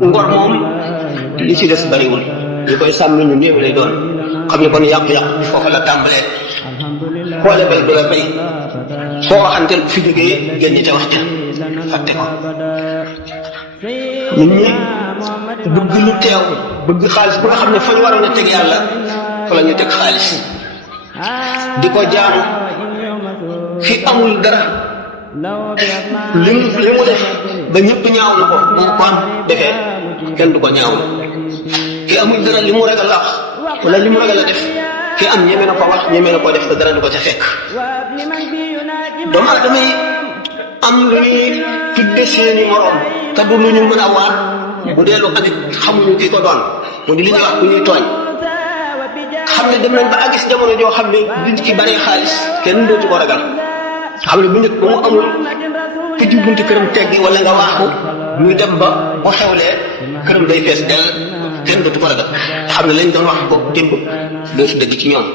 ngor moom li ci des bariwul ñu koy sàmm ñu néew lay doon xam ne kon yàq-yàq bi foofu la tàmbalee xoole bay doole bay foo waxanteel bu fi jógee génn ca wax ja fàtte ko nit ñi bëgg lu teew bëgg xaalis bu nga xam ne fa ñu waroon a teg yàlla fa la ñu teg xaalis di ko jaamu fi amul dara li mu def ba ñëpp ñaawlu ko moom kon defee kenn du ko ñaawlu fi amul dara li mu ragal a wax wala li mu ragal a def fi am ñeme na ko wax ñeme na ko def te dara du ko ca fekk doomu aadama yi am lu ñuy tudde seeni moroom te du lu ñu mën a waat bu dee lu amit xamuñu ki ko doon mu di li ñuy wax bu ñuy tooñ xam ne dem nañ ba àgg si jamono joo xam ne duñ ci baree xaalis kenn dootu ko ragal xam ne bu njëkk ba mu amul ku ci buntu këram teggi wala nga waaxu muy dem ba bu xewlee këram day fees dell kenn dootu ko ragal xam ne lañ doon wax ko démb dootu dëgg ci ñoom